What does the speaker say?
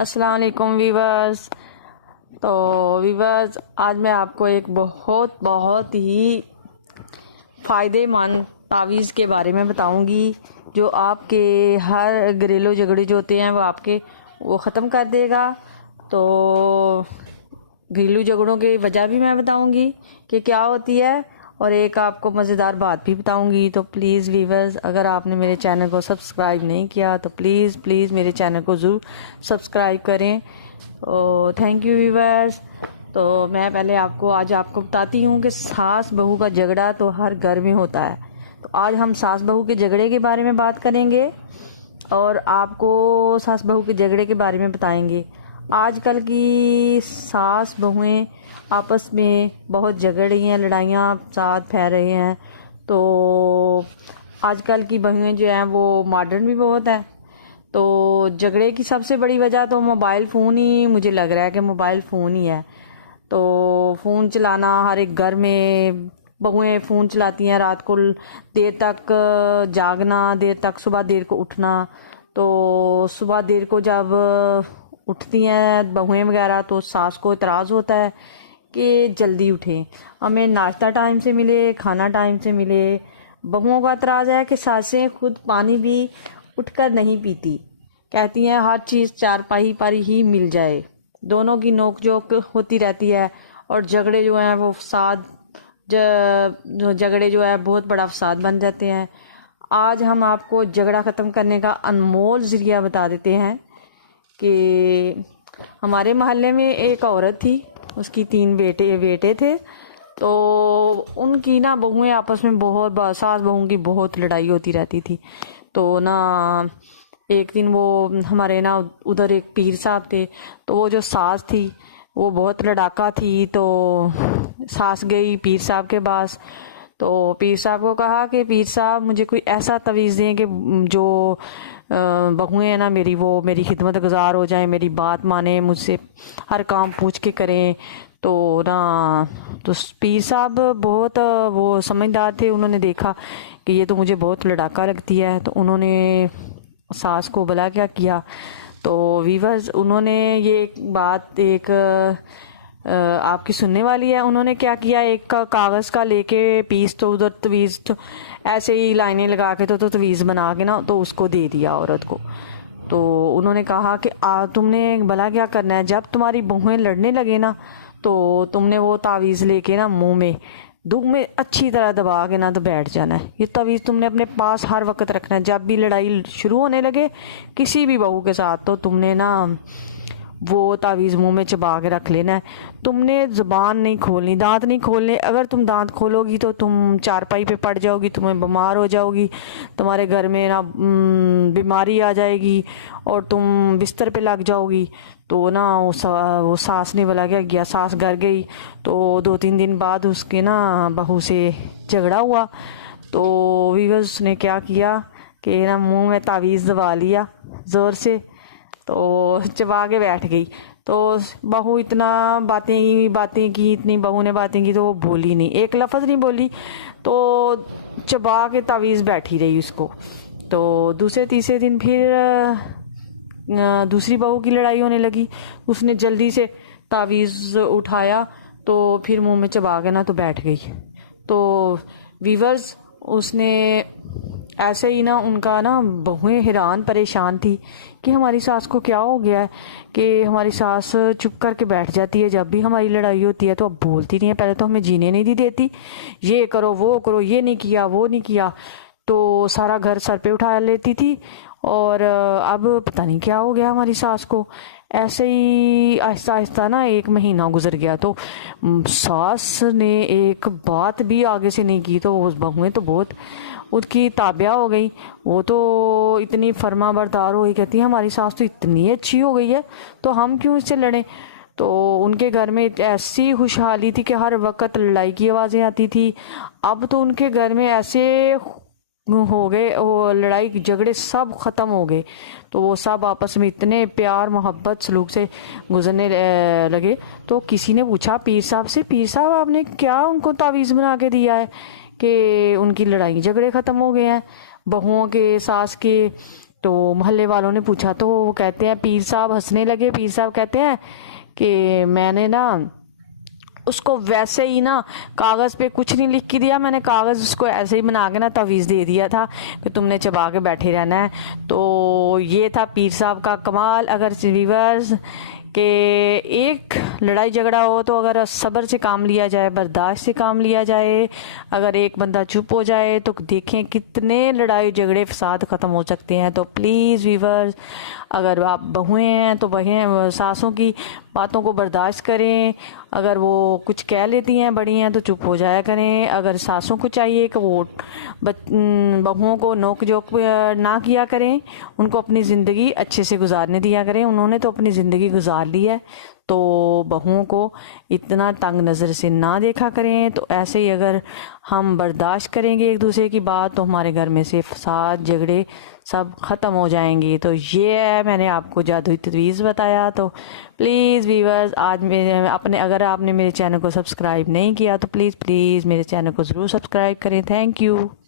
अस्सलाम वालेकुम वीवर्स। तो वीवर्स, आज मैं आपको एक बहुत ही फ़ायदेमंद तावीज़ के बारे में बताऊंगी जो आपके हर घरेलू झगड़े जो होते हैं वो ख़त्म कर देगा। तो घरेलू झगड़ों की वजह भी मैं बताऊंगी कि क्या होती है, और एक आपको मज़ेदार बात भी बताऊंगी। तो प्लीज़ वीवर्स, अगर आपने मेरे चैनल को सब्सक्राइब नहीं किया तो प्लीज़ मेरे चैनल को ज़रूर सब्सक्राइब करें। तो थैंक यू वीवर्स। तो मैं पहले आज आपको बताती हूँ कि सास बहू का झगड़ा तो हर घर में होता है। तो आज हम सास बहू के झगड़े के बारे में बात करेंगे और आपको सास बहू के झगड़े के बारे में बताएंगे। आजकल की सास बहुएं आपस में बहुत झगड़ रही हैं, लड़ाइयाँ साथ फैल रही हैं। तो आजकल की बहुएं जो हैं वो मॉडर्न भी बहुत है। तो झगड़े की सबसे बड़ी वजह तो मोबाइल फ़ोन ही, मुझे लग रहा है कि मोबाइल फ़ोन ही है। तो फ़ोन चलाना हर एक घर में, बहुएं फ़ोन चलाती हैं, रात को देर तक जागना, देर तक सुबह देर को उठना। तो सुबह देर को जब उठती हैं बहुएं वगैरह तो सास को इतराज़ होता है कि जल्दी उठें, हमें नाश्ता टाइम से मिले, खाना टाइम से मिले। बहुओं का इतराज़ है कि सासें खुद पानी भी उठकर नहीं पीती, कहती हैं हर चीज़ चारपाई पर ही मिल जाए। दोनों की नोक-झोंक होती रहती है और झगड़े जो हैं वो झगड़े जो है बहुत बड़ा फसाद बन जाते हैं। आज हम आपको झगड़ा ख़त्म करने का अनमोल ज़रिया बता देते हैं कि हमारे मोहल्ले में एक औरत थी, उसकी 3 बेटे थे। तो उनकी ना बहुएं आपस में सास बहू की बहुत लड़ाई होती रहती थी। तो ना एक दिन वो हमारे ना उधर एक पीर साहब थे, तो वो जो सास थी वो बहुत लड़ाका थी। तो सास गई पीर साहब के पास, तो पीर साहब को कहा कि पीर साहब मुझे कोई ऐसा तवीज़ दें कि जो बहुएं हैं ना मेरी, वो मेरी खिदमत गुजार हो जाए, मेरी बात माने, मुझसे हर काम पूछ के करें। तो ना तो पीर साहब बहुत वो समझदार थे, उन्होंने देखा कि ये तो मुझे बहुत लड़ाका लगती है। तो उन्होंने सास को भला क्या किया, तो वीवर्स उन्होंने ये बात आपकी सुनने वाली है। उन्होंने क्या किया, एक कागज़ का लेके पीस, तो उधर तवीज़ तो ऐसे ही लाइनें लगा के तो तवीज़ बना के ना तो उसको दे दिया औरत को। तो उन्होंने कहा कि तुमने भला क्या करना है, जब तुम्हारी बहुएं लड़ने लगे ना तो तुमने वो तावीज़ लेके ना मुंह में दुख में अच्छी तरह दबा के ना तो बैठ जाना है। ये तवीज़ तुमने अपने पास हर वक्त रखना है। जब भी लड़ाई शुरू होने लगे किसी भी बहू के साथ तो तुमने ना वो तावीज़ मुंह में चबा के रख लेना है। तुमने ज़ुबान नहीं खोलनी, दांत नहीं खोलने। अगर तुम दांत खोलोगी तो तुम चारपाई पे पड़ जाओगी, तुम्हें बीमार हो जाओगी, तुम्हारे घर में ना बीमारी आ जाएगी और तुम बिस्तर पे लग जाओगी। तो ना वो सास ने बोला क्या किया, सास घर गई। तो 2-3 दिन बाद उसके ना बहू से झगड़ा हुआ। तो वीवर्स ने क्या किया कि ना मुंह में तावीज़ दबा लिया ज़ोर से, तो चबा के बैठ गई। तो बहू इतना बातें की, इतनी बहू ने बातें की तो वो बोली नहीं, एक लफ्ज़ नहीं बोली। तो चबा के तावीज़ बैठी रही उसको। तो दूसरे तीसरे दिन फिर दूसरी बहू की लड़ाई होने लगी। उसने जल्दी से तावीज़ उठाया तो फिर मुंह में चबा के ना तो बैठ गई। तो वीवर्स उसने ऐसे ही ना, उनका ना बहुएं हैरान परेशान थी कि हमारी सास को क्या हो गया है कि हमारी सास चुप करके बैठ जाती है, जब भी हमारी लड़ाई होती है तो अब बोलती नहीं है, पहले तो हमें जीने नहीं देती, ये करो वो करो, ये नहीं किया वो नहीं किया। तो सारा घर सर पे उठा लेती थी और अब पता नहीं क्या हो गया हमारी सास को। ऐसे ही आहिस्ता आहिस्ता ना 1 महीना गुजर गया। तो सास ने एक बात भी आगे से नहीं की। तो उस बहुएं तो बहुत उसकी ताबिया हो गई, वो तो इतनी फर्मा बरदार हो गई, कहती है हमारी सास तो इतनी अच्छी हो गई है तो हम क्यों इससे लड़ें। तो उनके घर में ऐसी खुशहाली थी कि हर वक्त लड़ाई की आवाज़ें आती थी। अब तो उनके घर में ऐसे हो गए, वो लड़ाई झगड़े सब ख़त्म हो गए। तो वो सब आपस में इतने प्यार मोहब्बत सलूक से गुजरने लगे। तो किसी ने पूछा पीर साहब से, पीर साहब आपने क्या उनको तावीज़ बना के दिया है कि उनकी लड़ाई झगड़े ख़त्म हो गए हैं बहुओं के सास के। तो मोहल्ले वालों ने पूछा तो वो कहते हैं, पीर साहब हंसने लगे। पीर साहब कहते हैं कि मैंने ना उसको वैसे ही ना कागज़ पे कुछ नहीं लिख के दिया, मैंने कागज़ उसको ऐसे ही बना के ना तवीज़ दे दिया था कि तुमने चबा के बैठे रहना है। तो ये था पीर साहब का कमाल। अगर व्यूअर्स कि एक लड़ाई झगड़ा हो तो अगर सब्र से काम लिया जाए, बर्दाश्त से काम लिया जाए, अगर एक बंदा चुप हो जाए तो देखें कितने लड़ाई झगड़े फसाद ख़त्म हो सकते हैं। तो प्लीज़ व्यूअर्स, अगर आप बहुएं हैं तो बहें सासों की बातों को बर्दाश्त करें। अगर वो कुछ कह लेती हैं बड़ी हैं तो चुप हो जाया करें। अगर सासों को चाहिए कि वो बहुओं को नोक जोक ना किया करें, उनको अपनी ज़िंदगी अच्छे से गुजारने दिया करें। उन्होंने तो अपनी ज़िंदगी गुजार ली है, तो बहुओं को इतना तंग नज़र से ना देखा करें। तो ऐसे ही अगर हम बर्दाश्त करेंगे एक दूसरे की बात तो हमारे घर में से फसाद झगड़े सब ख़त्म हो जाएंगे। तो ये है, मैंने आपको जादुई तवीज़ बताया। तो प्लीज़ व्यूअर्स, आज मेरे अपने अगर आपने मेरे चैनल को सब्सक्राइब नहीं किया तो प्लीज़ मेरे चैनल को ज़रूर सब्सक्राइब करें। Thank you.